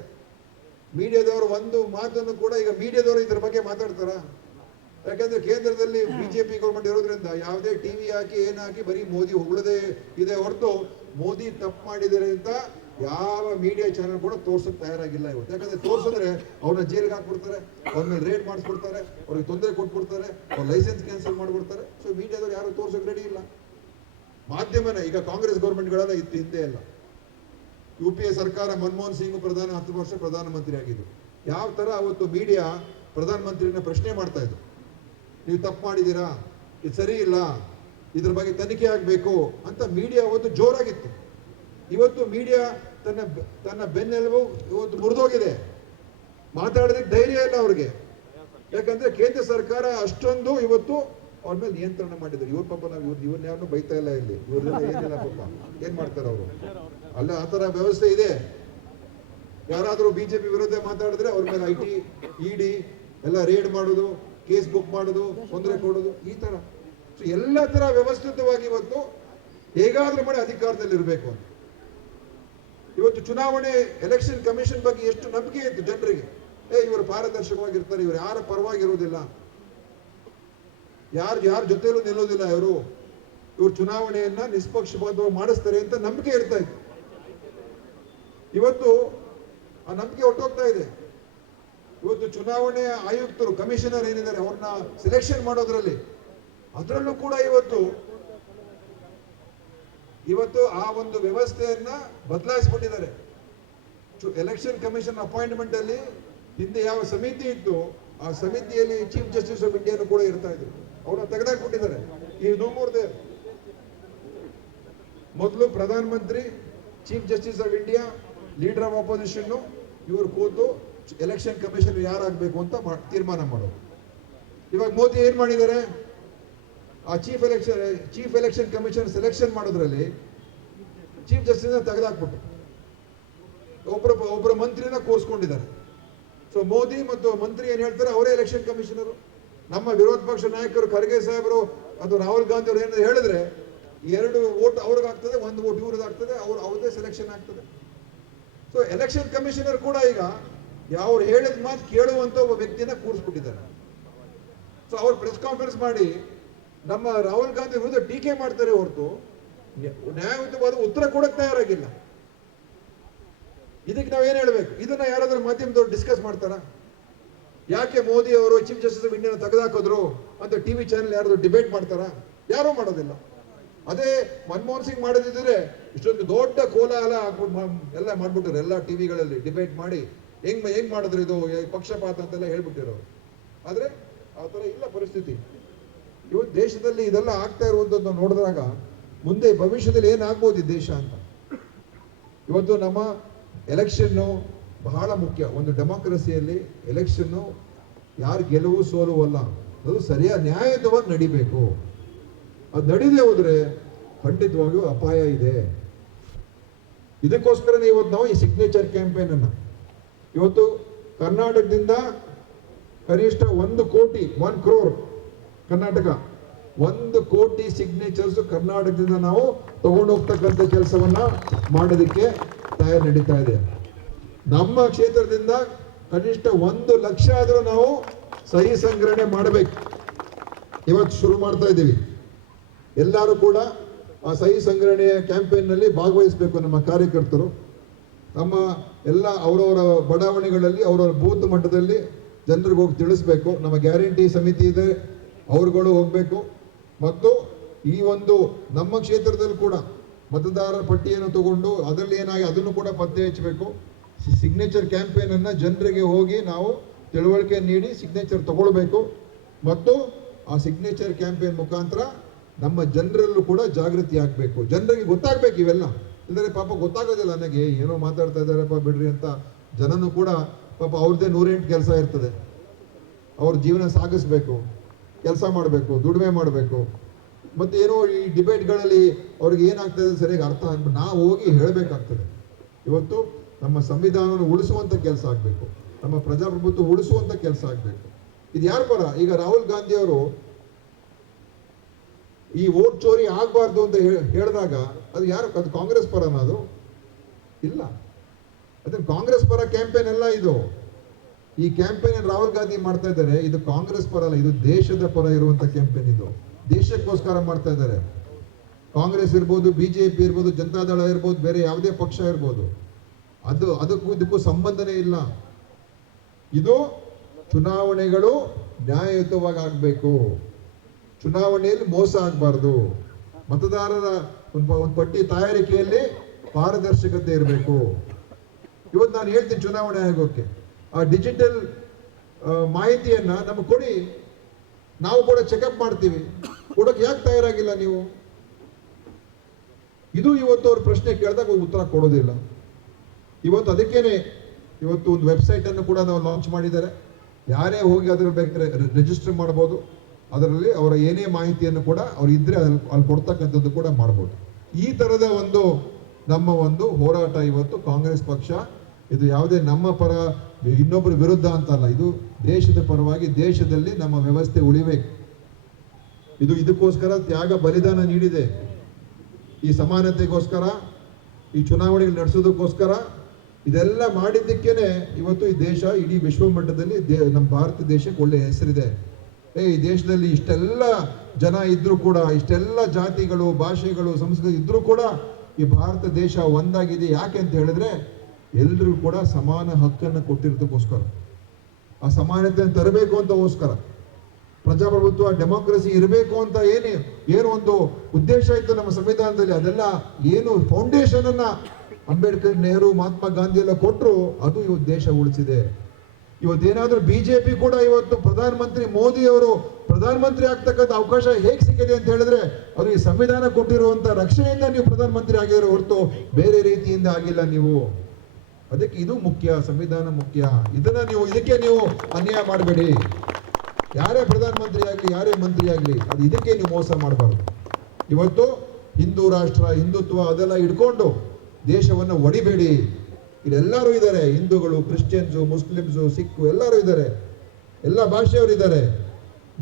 ಮೀಡಿಯಾದವರು ಒಂದು ಮಾತನ್ನು ಕೂಡ ಈಗ ಮೀಡಿಯಾದವರು ಇದ್ರ ಬಗ್ಗೆ ಮಾತಾಡ್ತಾರ? ಯಾಕಂದ್ರೆ ಕೇಂದ್ರದಲ್ಲಿ ಬಿಜೆಪಿ ಗೌರ್ಮೆಂಟ್ ಇರೋದ್ರಿಂದ ಯಾವುದೇ ಟಿವಿ ಹಾಕಿ ಏನ್ ಹಾಕಿ ಬರೀ ಮೋದಿ ಹೊಗಳದೇ ಇದೆ ಹೊರತು ಮೋದಿ ತಪ್ಪು ಮಾಡಿದರೆ ಅಂತ ಯಾವ ಮೀಡಿಯಾ ಚಾನೆಲ್ ಕೂಡ ತೋರ್ಸಕ್ ತಯಾರಾಗಿಲ್ಲ ಇವತ್ತು. ಯಾಕಂದ್ರೆ ತೋರ್ಸಿದ್ರೆ ಅವ್ರನ್ನ ಜೈಲ್ಗೆ ಹಾಕ್ಬಿಡ್ತಾರೆ ಅವ್ರನ್ನ ಮೇಲೆ ರೇಡ್ ಮಾಡಿಸ್ಬಿಡ್ತಾರೆ ಅವ್ರಿಗೆ ತೊಂದರೆ ಕೊಟ್ಬಿಡ್ತಾರೆ ಅವ್ರ ಲೈಸೆನ್ಸ್ ಕ್ಯಾನ್ಸಲ್ ಮಾಡ್ಬಿಡ್ತಾರೆ. ಸೊ ಮೀಡಿಯಾದವ್ರು ಯಾರು ತೋರ್ಸಕ್ ರೆಡಿ ಇಲ್ಲ. ಮಾಧ್ಯಮನೇ ಈಗ ಕಾಂಗ್ರೆಸ್ ಗೌರ್ಮೆಂಟ್ಗಳೆಲ್ಲ ಇತ್ತು ಹಿಂದೆ ಇಲ್ಲ. ಯು ಪಿ ಎ ಸರ್ಕಾರ ಮನಮೋಹನ್ ಸಿಂಗ್ ಪ್ರಧಾನ, ಹತ್ತು ವರ್ಷ ಪ್ರಧಾನಮಂತ್ರಿ ಆಗಿದ್ರು. ಯಾವ ಥರ ಅವತ್ತು ಮೀಡಿಯಾ ಪ್ರಧಾನಮಂತ್ರಿನ ಪ್ರಶ್ನೆ ಮಾಡ್ತಾ ಇದ್ರು. ನೀವು ತಪ್ಪು ಮಾಡಿದ್ದೀರಾ? ಇದು ಸರಿ ಇಲ್ಲ. ಇದ್ರ ಬಗ್ಗೆ ತನಿಖೆ ಆಗಬೇಕು ಅಂತ ಮೀಡಿಯಾ ಅವತ್ತು ಜೋರಾಗಿತ್ತು. ಇವತ್ತು ಮೀಡಿಯಾ ತನ್ನ ತನ್ನ ಬೆನ್ನೆಲುಬು ಇವತ್ತು ಮುರಿದೋಗಿದೆ. ಮಾತಾಡೋದಕ್ಕೆ ಧೈರ್ಯ ಇಲ್ಲ ಅವ್ರಿಗೆ. ಯಾಕಂದ್ರೆ ಕೇಂದ್ರ ಸರ್ಕಾರ ಅಷ್ಟೊಂದು ಇವತ್ತು ಅವ್ರ ಮೇಲೆ ನಿಯಂತ್ರಣ ಮಾಡಿದ್ರು. ಇವ್ರ ಪಾಪ ನಾವು ಇವ್ರು ಇವ್ರನ್ನ ಯಾರನ್ನು ಬೈತಾ ಇಲ್ಲ ಇಲ್ಲಿ. ಇವ್ರನ್ನೆಲ್ಲ ಏನಿಲ್ಲ ಪಾಪ. ಏನ್ ಮಾಡ್ತಾರೆ ಅವರು? ಅಲ್ಲ, ಆ ತರ ವ್ಯವಸ್ಥೆ ಇದೆ. ಯಾರಾದರೂ ಬಿಜೆಪಿ ವಿರುದ್ಧ ಮಾತಾಡಿದ್ರೆ ಅವ್ರ ಮೇಲೆ ಐ ಟಿ ಇಡಿ ಎಲ್ಲ ರೇಡ್ ಮಾಡೋದು ಕೇಸ್ ಬುಕ್ ಮಾಡೋದು, ತೊಂದರೆ ಕೊಡೋದು, ಈ ತರ ಸೊ ಎಲ್ಲ ತರ ವ್ಯವಸ್ಥಿತವಾಗಿ ಇವತ್ತು ಹೇಗಾದ್ರೂ ಮಾಡಿ ಅಧಿಕಾರದಲ್ಲಿ ಇರಬೇಕು ಅಂತ. ಇವತ್ತು ಚುನಾವಣೆ ಎಲೆಕ್ಷನ್ ಕಮಿಷನ್ ಬಗ್ಗೆ ಎಷ್ಟು ನಂಬಿಕೆ ಇತ್ತು ಜನರಿಗೆ. ಏ, ಇವರು ಪಾರದರ್ಶಕವಾಗಿರ್ತಾರೆ, ಇವರು ಯಾರ ಪರವಾಗಿರುವುದಿಲ್ಲ. ಯಾರು ಯಾರ ಜೊತೆಲೂ ನಿಲ್ಲೋದಿಲ್ಲ ಇವರು. ಇವರು ಚುನಾವಣೆಯನ್ನ ನಿಷ್ಪಕ್ಷಪಾತವಾಗಿ ಮಾಡಿಸ್ತಾರೆ ಅಂತ ನಂಬಿಕೆ ಇರ್ತಾ ಇತ್ತು ಇವತ್ತು ಆ ನಂಬಿಕೆ ಹೊಟ್ಟೋಗ್ತಾ ಇದೆ. ಇವತ್ತು ಚುನಾವಣೆ ಆಯುಕ್ತರು, ಕಮಿಷನರ್ ಏನಿದ್ದಾರೆ, ಅವ್ರನ್ನ ಸೆಲೆಕ್ಷನ್ ಮಾಡೋದ್ರಲ್ಲಿ, ಅದರಲ್ಲೂ ಕೂಡ ಇವತ್ತು ಇವತ್ತು ಆ ಒಂದು ವ್ಯವಸ್ಥೆಯನ್ನ ಬದಲಾಯಿಸ್ಬಿಟ್ಟಿದ್ದಾರೆ. ಎಲೆಕ್ಷನ್ ಕಮಿಷನ್ ಅಪಾಯಿಂಟ್ಮೆಂಟ್ ಅಲ್ಲಿ ಹಿಂದೆ ಯಾವ ಸಮಿತಿ ಇತ್ತು, ಆ ಸಮಿತಿಯಲ್ಲಿ ಚೀಫ್ ಜಸ್ಟಿಸ್ ಆಫ್ ಇಂಡಿಯಾನು ಕೂಡ ಇರ್ತಾ ಇದ್ರು. ಅವ್ರನ್ನ ತೆಗೆದಾಕ್ಬಿಟ್ಟಿದ್ದಾರೆ. ಈ ನೋ ಮೋರ್ ಪ್ರಧಾನ ಮೊದಲು ಪ್ರಧಾನಮಂತ್ರಿ, chief justice of India, leader of opposition ಇವರು ಕೂತು ಎಲೆಕ್ಷನ್ ಕಮಿಷನ್ ಯಾರಾಗಬೇಕು ಅಂತ ತೀರ್ಮಾನ ಮಾಡೋದು ಇವಾಗ ಮೋದಿ ಏನ್ ಮಾಡಿದ್ದಾರೆ? ಆ chief election chief election commission selection ಮಾಡೋದ್ರಲ್ಲಿ ಚೀಫ್ ಜಸ್ಟಿಸ್ ತೆಗೆದಾಕ್ಬಿಟ್ಟು ಒಬ್ಬರ ಒಬ್ಬರ ಮಂತ್ರಿನ ಕೂರಿಸ್ಕೊಂಡಿದ್ದಾರೆ. ಸೊ ಮೋದಿ ಮತ್ತು ಮಂತ್ರಿ ಏನ್ ಹೇಳ್ತಾರೆ? ಅವರೇ ಎಲೆಕ್ಷನ್ ಕಮಿಷನರು ನಮ್ಮ ವಿರೋಧ ಪಕ್ಷ ನಾಯಕರು ಖರ್ಗೆ ಸಾಹೇಬರು ಅದು ರಾಹುಲ್ ಗಾಂಧಿ ಅವರು ಏನಾದ್ರು ಹೇಳಿದ್ರೆ, ಎರಡು ವೋಟ್ ಅವ್ರಿಗಾಗ್ತದೆ ಒಂದು ವೋಟ್ ಇವ್ರದಾಗ್ತದೆ ಅವ್ರು ಅವ್ರದೇ ಸೆಲೆಕ್ಷನ್ ಆಗ್ತದೆ. ಸೊ ಎಲೆಕ್ಷನ್ ಕಮಿಷನರ್ ಕೂಡ ಈಗ ಅವ್ರು ಹೇಳಿದ ಮಾತು ಕೇಳುವಂತ ಒಬ್ಬ ವ್ಯಕ್ತಿಯನ್ನ ಕೂರಿಸ್ಬಿಟ್ಟಿದ್ದಾರೆ. ಸೊ ಅವ್ರು ಪ್ರೆಸ್ ಕಾನ್ಫರೆನ್ಸ್ ಮಾಡಿ ನಮ್ಮ ರಾಹುಲ್ ಗಾಂಧಿ ವಿರುದ್ಧ ಟೀಕೆ ಮಾಡ್ತಾರೆ ಹೊರತು, ನ್ಯಾ- ನ್ಯಾಯಯುತವಾದ ಉತ್ತರ ಕೊಡಕ್ ತಯಾರಾಗಿಲ್ಲ. ಇದಕ್ಕೆ ನಾವೇನ್ ಹೇಳ್ಬೇಕು? ಇದನ್ನ ಯಾರಾದ್ರೂ ಮಾಧ್ಯಮದವ್ರು ಡಿಸ್ಕಸ್ ಮಾಡ್ತಾರ? ಯಾಕೆ ಮೋದಿ ಅವರು ಚೀಫ್ ಜಸ್ಟಿಸ್ ಆಫ್ ತೆಗೆದಾಕಿದ್ರು ಅಂತ ಟಿವಿ ಚಾನೆಲ್ ಯಾರು ಡಿಬೇಟ್ ಮಾಡ್ತಾರಾ? ಯಾರೂ ಮಾಡೋದಿಲ್ಲ. ಅದೇ ಮನಮೋಹನ್ ಸಿಂಗ್ ಮಾಡದಿದ್ರೆ ಇಷ್ಟೊಂದು ದೊಡ್ಡ ಕೋಲಾಹಲ ಹಾಕ್ಬಿಟ್ಟು ಎಲ್ಲ ಮಾಡ್ಬಿಟ್ರು ಎಲ್ಲ ಟಿವಿಗಳಲ್ಲಿ ಡಿಬೇಟ್ ಮಾಡಿ ಹೆಂಗ್ ಹೆಂಗ್ ಮಾಡಿದ್ರು ಇದು? ಪಕ್ಷಪಾತ ಅಂತೆಲ್ಲ ಹೇಳ್ಬಿಟ್ಟಿರೋರು. ಆದ್ರೆ ಆ ಥರ ಇಲ್ಲ ಪರಿಸ್ಥಿತಿ. ಇವತ್ತು ದೇಶದಲ್ಲಿ ಇದೆಲ್ಲ ಆಗ್ತಾ ಇರುವಂಥದ್ದು ನೋಡಿದಾಗ ಮುಂದೆ ಭವಿಷ್ಯದಲ್ಲಿ ಏನಾಗ್ಬೋದು ಈ ದೇಶ ಅಂತ? ಇವತ್ತು ನಮ್ಮ ಎಲೆಕ್ಷನ್ನು ಬಹಳ ಮುಖ್ಯ. ಒಂದು ಡೆಮೋಕ್ರಸಿಯಲ್ಲಿ ಎಲೆಕ್ಷನ್ನು ಯಾರು ಗೆಲುವು ಸೋಲು ಅಲ್ಲ, ಅದು ಸರಿಯಾದ ನ್ಯಾಯಯುತವಾಗಿ ನಡಿಬೇಕು. ಅದು ನಡೀದೇ ಹೋದ್ರೆ ಖಂಡಿತವಾಗಿಯೂ ಅಪಾಯ ಇದೆ. ಇದಕ್ಕೋಸ್ಕರನೇ ಇವತ್ತು ನಾವು ಈ ಸಿಗ್ನೇಚರ್ ಕ್ಯಾಂಪೇನ್ ಅನ್ನ, ಇವತ್ತು ಕರ್ನಾಟಕದಿಂದ ಕನಿಷ್ಠ ಒಂದು ಕೋಟಿ ಒನ್ ಕ್ರೋರ್ ಕರ್ನಾಟಕ, ಒಂದು ಕೋಟಿ ಸಿಗ್ನೇಚರ್ಸ್ ಕರ್ನಾಟಕದಿಂದ ನಾವು ತಗೊಂಡೋಗ್ತಕ್ಕಂಥ ಕೆಲಸವನ್ನ ಮಾಡೋದಕ್ಕೆ ತಯಾರು ನಡೀತಾ ಇದೆ. ನಮ್ಮ ಕ್ಷೇತ್ರದಿಂದ ಕನಿಷ್ಠ ಒಂದು ಲಕ್ಷ ಆದರೂ ನಾವು ಸಹಿ ಸಂಗ್ರಹಣೆ ಮಾಡಬೇಕು. ಇವತ್ತು ಶುರು ಮಾಡ್ತಾ ಇದ್ದೀವಿ. ಎಲ್ಲರೂ ಕೂಡ ಆ ಸಹಿ ಸಂಗ್ರಹಣೆಯ ಕ್ಯಾಂಪೇನ್ನಲ್ಲಿ ಭಾಗವಹಿಸಬೇಕು ನಮ್ಮ ಕಾರ್ಯಕರ್ತರು. ನಮ್ಮ ಎಲ್ಲ ಅವರವರ ಬಡಾವಣೆಗಳಲ್ಲಿ, ಅವರವರ ಬೂತ್ ಮಟ್ಟದಲ್ಲಿ ಜನರಿಗೆ ಹೋಗಿ ತಿಳಿಸ್ಬೇಕು. ನಮ್ಮ ಗ್ಯಾರಂಟಿ ಸಮಿತಿ ಇದೆ, ಅವ್ರುಗಳು ಹೋಗಬೇಕು. ಮತ್ತು ಈ ಒಂದು ನಮ್ಮ ಕ್ಷೇತ್ರದಲ್ಲಿ ಕೂಡ ಮತದಾರರ ಪಟ್ಟಿಯನ್ನು ತಗೊಂಡು ಅದರಲ್ಲಿ ಏನಾಗಿ ಅದನ್ನು ಕೂಡ ಪತ್ತೆ ಹಚ್ಚಬೇಕು. ಸಿಗ್ನೇಚರ್ ಕ್ಯಾಂಪೇನ್ ಅನ್ನ ಜನರಿಗೆ ಹೋಗಿ ನಾವು ತಿಳುವಳಿಕೆ ನೀಡಿ ಸಿಗ್ನೇಚರ್ ತಗೊಳ್ಬೇಕು. ಮತ್ತು ಆ ಸಿಗ್ನೇಚರ್ ಕ್ಯಾಂಪೇನ್ ಮುಖಾಂತರ ನಮ್ಮ ಜನರಲ್ಲೂ ಕೂಡ ಜಾಗೃತಿ ಆಗಬೇಕು. ಜನರಿಗೆ ಗೊತ್ತಾಗಬೇಕು ಇವೆಲ್ಲ. ಇಲ್ಲದ್ರೆ ಪಾಪ ಗೊತ್ತಾಗೋದಿಲ್ಲ ನನಗೆ. ಏನೋ ಮಾತಾಡ್ತಾ ಇದ್ದಾರಪ್ಪ ಬಿಡ್ರಿ ಅಂತ ಜನನು ಕೂಡ ಪಾಪ ಅವ್ರದ್ದೇ ನೂರೆಂಟು ಕೆಲಸ ಇರ್ತದೆ. ಅವ್ರ ಜೀವನ ಸಾಗಿಸ್ಬೇಕು, ಕೆಲಸ ಮಾಡಬೇಕು, ದುಡಿಮೆ ಮಾಡಬೇಕು. ಮತ್ತೆ ಏನೋ ಈ ಡಿಬೇಟ್ಗಳಲ್ಲಿ ಅವ್ರಿಗೆ ಏನಾಗ್ತದೆ ಸರಿಯಾಗಿ ಅರ್ಥ ಆಗ್ಬೇಕು ನಾವು ಹೋಗಿ ಹೇಳಬೇಕಾಗ್ತದೆ. ಇವತ್ತು ನಮ್ಮ ಸಂವಿಧಾನವನ್ನು ಉಳಿಸುವಂಥ ಕೆಲಸ ಆಗಬೇಕು. ನಮ್ಮ ಪ್ರಜಾಪ್ರಭುತ್ವ ಉಳಿಸುವಂಥ ಕೆಲಸ ಆಗಬೇಕು. ಇದು ಯಾರು ಪರ ಈಗ ರಾಹುಲ್ ಗಾಂಧಿ ಅವರು ಈ ವೋಟ್ ಚೋರಿ ಆಗಬಾರ್ದು ಅಂತ ಹೇಳಿದಾಗ ಅದು ಯಾರು? ಅದು ಕಾಂಗ್ರೆಸ್ ಪರನ ಅದು? ಇಲ್ಲ. ಅದನ್ನು ಕಾಂಗ್ರೆಸ್ ಪರ ಕ್ಯಾಂಪೇನ್ ಎಲ್ಲ ಇದು. ಈ ಕ್ಯಾಂಪೇನ್ ರಾಹುಲ್ ಗಾಂಧಿ ಮಾಡ್ತಾ ಇದ್ದಾರೆ, ಇದು ಕಾಂಗ್ರೆಸ್ ಪರ ಅಲ್ಲ, ಇದು ದೇಶದ ಪರ ಇರುವಂತ ಕ್ಯಾಂಪೇನ್ ಇದು. ದೇಶಕ್ಕೋಸ್ಕರ ಮಾಡ್ತಾ ಇದ್ದಾರೆ. ಕಾಂಗ್ರೆಸ್ ಇರ್ಬೋದು, ಬಿಜೆಪಿ ಇರ್ಬೋದು, ಜನತಾದಳ ಇರ್ಬೋದು, ಬೇರೆ ಯಾವುದೇ ಪಕ್ಷ ಇರ್ಬೋದು. ಅದು, ಅದಕ್ಕೂ ಇದಕ್ಕೂ ಸಂಬಂಧನೇ ಇಲ್ಲ. ಇದು ಚುನಾವಣೆಗಳು ನ್ಯಾಯಯುತವಾಗಿ ಆಗಬೇಕು ಚುನಾವಣೆಯಲ್ಲಿ ಮೋಸ ಆಗಬಾರ್ದು. ಮತದಾರರ ಒಂದು ಪಟ್ಟಿ ತಯಾರಿಕೆಯಲ್ಲಿ ಪಾರದರ್ಶಕತೆ ಇರಬೇಕು. ಇವತ್ತು ನಾನು ಹೇಳ್ತೀನಿ ಚುನಾವಣೆ ಆಗೋಕ್ಕೆ ಆ ಡಿಜಿಟಲ್ ಮಾಹಿತಿಯನ್ನ ನಮಗೆ ಕೊಡಿ. ನಾವು ಕೂಡ ಚೆಕಪ್ ಮಾಡ್ತೀವಿ. ಕೊಡೋಕೆ ಯಾಕೆ ತಯಾರಾಗಿಲ್ಲ ನೀವು? ಇದು ಇವತ್ತು ಅವ್ರ ಪ್ರಶ್ನೆ ಕೇಳಿದಾಗ ಉತ್ತರ ಕೊಡೋದಿಲ್ಲ. ಇವತ್ತು ಅದಕ್ಕೇನೆ ಇವತ್ತು ಒಂದು ವೆಬ್ಸೈಟ್ ಅನ್ನು ಕೂಡ ನಾವು ಲಾಂಚ್ ಮಾಡಿದ್ದಾರೆ. ಯಾರೇ ಹೋಗಿ ಅದರ ಬೇಕಾದ್ರೆ ರಿಜಿಸ್ಟರ್ ಮಾಡ್ಬೋದು. ಅದರಲ್ಲಿ ಅವರ ಏನೇ ಮಾಹಿತಿಯನ್ನು ಕೂಡ ಅವ್ರು ಇದ್ರೆ ಅಲ್ಲಿ ಅಲ್ಲಿ ಕೊಡ್ತಕ್ಕಂಥದ್ದು ಕೂಡ ಮಾಡ್ಬೋದು. ಈ ತರದ ಒಂದು ನಮ್ಮ ಒಂದು ಹೋರಾಟ ಇವತ್ತು ಕಾಂಗ್ರೆಸ್ ಪಕ್ಷ, ಇದು ಯಾವುದೇ ನಮ್ಮ ಪರ ಇನ್ನೊಬ್ಬರ ವಿರುದ್ಧ ಅಂತಲ್ಲ, ಇದು ದೇಶದ ಪರವಾಗಿ ದೇಶದಲ್ಲಿ ನಮ್ಮ ವ್ಯವಸ್ಥೆ ಉಳಿಬೇಕು. ಇದು ಇದಕ್ಕೋಸ್ಕರ ತ್ಯಾಗ ಬಲಿದಾನ ನೀಡಿದೆ. ಈ ಸಮಾನತೆಗೋಸ್ಕರ, ಈ ಚುನಾವಣೆಗಳು ನಡೆಸೋದಕ್ಕೋಸ್ಕರ ಇದೆಲ್ಲ ಮಾಡಿದ್ದಕ್ಕೇನೆ ಇವತ್ತು ಈ ದೇಶ ಇಡೀ ವಿಶ್ವ ಮಟ್ಟದಲ್ಲಿ ದೇ, ನಮ್ಮ ಭಾರತ ದೇಶಕ್ಕೆ ಒಳ್ಳೆ ಹೆಸರಿದೆ. ಏ, ಈ ದೇಶದಲ್ಲಿ ಇಷ್ಟೆಲ್ಲ ಜನ ಇದ್ದರೂ ಕೂಡ, ಇಷ್ಟೆಲ್ಲ ಜಾತಿಗಳು, ಭಾಷೆಗಳು, ಸಂಸ್ಕೃತಿ ಇದ್ದರೂ ಕೂಡ ಈ ಭಾರತ ದೇಶ ಒಂದಾಗಿದೆ. ಯಾಕೆ ಅಂತ ಹೇಳಿದ್ರೆ ಎಲ್ರಿಗೂ ಕೂಡ ಸಮಾನ ಹಕ್ಕನ್ನು ಕೊಟ್ಟಿರೋದಕ್ಕೋಸ್ಕರ. ಆ ಸಮಾನತೆಯನ್ನು ತರಬೇಕು ಅಂತಗೋಸ್ಕರ ಪ್ರಜಾಪ್ರಭುತ್ವ, ಡೆಮೋಕ್ರಸಿ ಇರಬೇಕು ಅಂತ ಏನು ಏನು ಒಂದು ಉದ್ದೇಶ ಇತ್ತು ನಮ್ಮ ಸಂವಿಧಾನದಲ್ಲಿ. ಅದೆಲ್ಲ ಏನು ಫೌಂಡೇಶನ್ ಅನ್ನ ಅಂಬೇಡ್ಕರ್, ನೆಹರು, ಮಹಾತ್ಮ ಗಾಂಧಿ ಎಲ್ಲ ಕೊಟ್ಟರು ಅದು ಇವತ್ತು ದೇಶ ಉಳಿಸಿದೆ. ಜೆ ಪಿ ಕೂಡ ಇವತ್ತು ಪ್ರಧಾನಮಂತ್ರಿ ಮೋದಿ ಅವರು ಪ್ರಧಾನಮಂತ್ರಿ ಆಗ್ತಕ್ಕಂಥ ಅವಕಾಶ ಹೇಗೆ ಸಿಕ್ಕಿದೆ ಅಂತ ಹೇಳಿದ್ರೆ ಅದು ಈ ಸಂವಿಧಾನ ಕೊಟ್ಟಿರುವಂಥ ರಕ್ಷಣೆಯಿಂದ ನೀವು ಪ್ರಧಾನಮಂತ್ರಿ ಆಗಿರೋ ಹೊರತು ಬೇರೆ ರೀತಿಯಿಂದ ಆಗಿಲ್ಲ ನೀವು. ಅದಕ್ಕೆ ಇದು ಮುಖ್ಯ, ಸಂವಿಧಾನ ಮುಖ್ಯ. ಇದನ್ನ ನೀವು, ಇದಕ್ಕೆ ನೀವು ಅನ್ಯಾಯ ಮಾಡಬೇಡಿ. ಯಾರೇ ಪ್ರಧಾನಮಂತ್ರಿ ಆಗಲಿ, ಯಾರೇ ಮಂತ್ರಿ ಆಗಲಿ, ಅದು ಇದಕ್ಕೆ ನೀವು ಮೋಸ ಮಾಡಬಾರ್ದು. ಇವತ್ತು ಹಿಂದೂ ರಾಷ್ಟ್ರ, ಹಿಂದುತ್ವ ಅದೆಲ್ಲ ಇಟ್ಕೊಂಡು ದೇಶವನ್ನು ಒಡಿಬೇಡಿ. ಇಲ್ಲೆಲ್ಲರೂ ಇದ್ದಾರೆ. ಹಿಂದೂಗಳು, ಕ್ರಿಶ್ಚಿಯನ್ಸು, ಮುಸ್ಲಿಮ್ಸು ಸಿಖ್ಖು ಎಲ್ಲರೂ ಇದ್ದಾರೆ. ಎಲ್ಲ ಭಾಷೆಯವರು ಇದ್ದಾರೆ.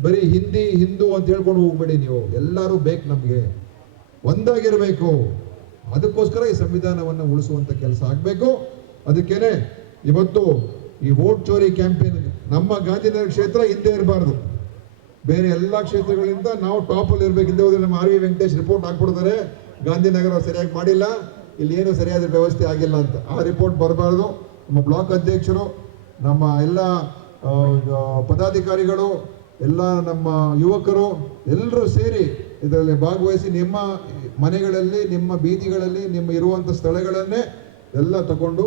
ಬರೀ ಹಿಂದಿ, ಹಿಂದೂ ಅಂತ ಹೇಳ್ಕೊಂಡು ಹೋಗ್ಬೇಡಿ ನೀವು. ಎಲ್ಲರೂ ಬೇಕು ನಮಗೆ. ಒಂದಾಗಿರಬೇಕು. ಅದಕ್ಕೋಸ್ಕರ ಈ ಸಂವಿಧಾನವನ್ನು ಉಳಿಸುವಂಥ ಕೆಲಸ ಆಗಬೇಕು. ಅದಕ್ಕೇನೆ ಇವತ್ತು ಈ ವೋಟ್ ಚೋರಿ ಕ್ಯಾಂಪೇನ್ ನಮ್ಮ ಗಾಂಧಿನಗರ ಕ್ಷೇತ್ರ ಹಿಂದೆ ಇರಬಾರ್ದು. ಬೇರೆ ಎಲ್ಲ ಕ್ಷೇತ್ರಗಳಿಂದ ನಾವು ಟಾಪಲ್ಲಿ ಇರಬೇಕು. ಇರ್ಬೇಕಿದ್ದ ಹೋದರೆ ನಮ್ಮ ಆರ್ ವಿ ವೆಂಕಟೇಶ್ ರಿಪೋರ್ಟ್ ಹಾಕ್ಬಿಡ್ತಾರೆ. ಗಾಂಧಿನಗರ ಸರಿಯಾಗಿ ಮಾಡಿಲ್ಲ. ಇಲ್ಲಿ ಏನು ಸರಿಯಾದ ವ್ಯವಸ್ಥೆ ಆಗಿಲ್ಲ ಅಂತ. ಆ ರಿಪೋರ್ಟ್ ಬರಬಾರ್ದು. ನಮ್ಮ ಬ್ಲಾಕ್ ಅಧ್ಯಕ್ಷರು, ನಮ್ಮ ಎಲ್ಲ ಪದಾಧಿಕಾರಿಗಳು, ಎಲ್ಲ ನಮ್ಮ ಯುವಕರು ಎಲ್ಲರೂ ಸೇರಿ ಇದರಲ್ಲಿ ಭಾಗವಹಿಸಿ ನಿಮ್ಮ ಮನೆಗಳಲ್ಲಿ, ನಿಮ್ಮ ಬೀದಿಗಳಲ್ಲಿ, ನಿಮ್ಮ ಇರುವಂಥ ಸ್ಥಳಗಳನ್ನೇ ಎಲ್ಲ ತಗೊಂಡು,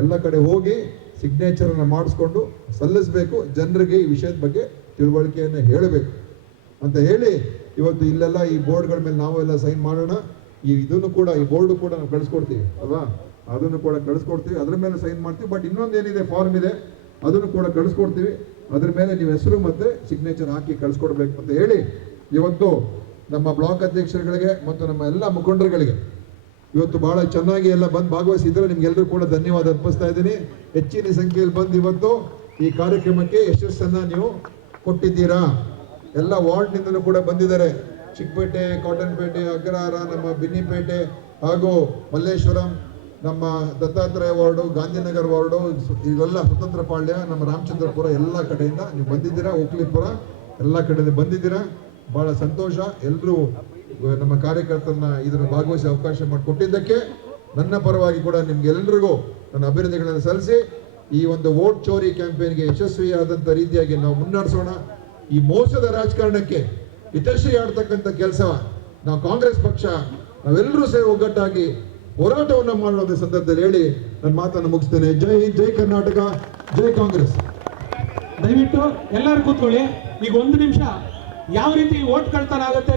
ಎಲ್ಲ ಕಡೆ ಹೋಗಿ ಸಿಗ್ನೇಚರನ್ನು ಮಾಡಿಸ್ಕೊಂಡು ಸಲ್ಲಿಸಬೇಕು. ಜನರಿಗೆ ಈ ವಿಷಯದ ಬಗ್ಗೆ ತಿಳುವಳಿಕೆಯನ್ನು ಹೇಳಬೇಕು. ಅಂತ ಹೇಳಿ, ಇವತ್ತು ಇಲ್ಲೆಲ್ಲ ಈ ಬೋರ್ಡ್ಗಳ ಮೇಲೆ ನಾವೆಲ್ಲ ಸೈನ್ ಮಾಡೋಣ. ಈ ಇದನ್ನು ಕೂಡ, ಈ ಬೋರ್ಡು ಕೂಡ ನಾವು ಕಳಿಸ್ಕೊಡ್ತೀವಿ, ಅಲ್ವಾ? ಅದನ್ನು ಕೂಡ ಕಳಿಸ್ಕೊಡ್ತೀವಿ, ಅದ್ರ ಮೇಲೆ ಸೈನ್ ಮಾಡ್ತೀವಿ ಬಟ್ ಇನ್ನೊಂದು ಏನಿದೆ ಫಾರ್ಮ್ ಇದೆ, ಅದನ್ನು ಕೂಡ ಕಳಿಸ್ಕೊಡ್ತೀವಿ. ಅದ್ರ ಮೇಲೆ ನೀವು ಹೆಸರು ಮತ್ತೆ ಸಿಗ್ನೇಚರ್ ಹಾಕಿ ಕಳಿಸ್ಕೊಡ್ಬೇಕು ಅಂತ ಹೇಳಿ, ಇವತ್ತು ನಮ್ಮ ಬ್ಲಾಕ್ ಅಧ್ಯಕ್ಷರುಗಳಿಗೆ ಮತ್ತು ನಮ್ಮ ಎಲ್ಲ ಮುಖಂಡರುಗಳಿಗೆ, ಇವತ್ತು ಬಹಳ ಚೆನ್ನಾಗಿ ಎಲ್ಲ ಬಂದು ಭಾಗವಹಿಸಿದ್ರೆ ನಿಮ್ಗೆಲ್ಲರೂ ಕೂಡ ಧನ್ಯವಾದ ಅರ್ಪಿಸ್ತಾ ಇದ್ದೀನಿ. ಹೆಚ್ಚಿನ ಸಂಖ್ಯೆಯಲ್ಲಿ ಬಂದು ಇವತ್ತು ಈ ಕಾರ್ಯಕ್ರಮಕ್ಕೆ ಯಶಸ್ಸನ್ನ ನೀವು ಕೊಟ್ಟಿದ್ದೀರಾ? ಎಲ್ಲ ವಾರ್ಡ್ನಿಂದಲೂ ಕೂಡ ಬಂದಿದ್ದಾರೆ. ಚಿಕ್ಕಪೇಟೆ, ಕಾಟನ್ಪೇಟೆ ಅಗ್ರಹಾರ ನಮ್ಮ ಬಿನ್ನಿಪೇಟೆ ಹಾಗೂ ಮಲ್ಲೇಶ್ವರಂ, ನಮ್ಮ ದತ್ತಾತ್ರೇಯ ವಾರ್ಡು, ಗಾಂಧಿನಗರ್ ವಾರ್ಡು, ಇವೆಲ್ಲ ಸ್ವತಂತ್ರ ಪಾಳ್ಯ, ನಮ್ಮ ರಾಮಚಂದ್ರಪುರ ಎಲ್ಲ ಕಡೆಯಿಂದ ನೀವು ಬಂದಿದ್ದೀರಾ, ಓಕ್ಲಿಪುರ ಎಲ್ಲ ಕಡೆಯಿಂದ ಬಂದಿದ್ದೀರಾ, ಬಹಳ ಸಂತೋಷ. ಎಲ್ಲರೂ ನಮ್ಮ ಕಾರ್ಯಕರ್ತರನ್ನ ಇದರ ಭಾಗವಹಿಸಿ ಅವಕಾಶ ಮಾಡಿಕೊಟ್ಟಿದ್ದಕ್ಕೆ ನನ್ನ ಪರವಾಗಿ ಕೂಡ ನಿಮ್ಗೆಲ್ಲರಿಗೂ ನನ್ನ ಅಭಿನಂದನೆಗಳನ್ನು ಸಲ್ಲಿಸಿ, ಈ ಒಂದು ವೋಟ್ ಚೋರಿ ಕ್ಯಾಂಪೇನ್ಗೆ ಯಶಸ್ವಿಯಾದಂಥ ರೀತಿಯಾಗಿ ನಾವು ಮುನ್ನಡೆಸೋಣ. ಈ ಮೋಸದ ರಾಜಕಾರಣಕ್ಕೆ ಹಿತಶ್ರೀ ಆಡ್ತಕ್ಕಂಥ ಕೆಲಸ ನಾವು ಕಾಂಗ್ರೆಸ್ ಪಕ್ಷ ನಾವೆಲ್ಲರೂ ಸೇರಿ ಒಗ್ಗಟ್ಟಾಗಿ ಹೋರಾಟವನ್ನು ಮಾಡೋದ ಸಂದರ್ಭದಲ್ಲಿ ಹೇಳಿ ನನ್ನ ಮಾತನ್ನು ಮುಗಿಸ್ತೇನೆ. ಜೈ ಜೈ ಕರ್ನಾಟಕ, ಜೈ ಕಾಂಗ್ರೆಸ್. ದಯವಿಟ್ಟು ಎಲ್ಲರೂ ಕೂತ್ಕೊಳ್ಳಿ, ಈಗ ಒಂದು ನಿಮಿಷ ಯಾವ ರೀತಿ ಓಟ್ ಕಳ್ತನ ಆಗುತ್ತೆ?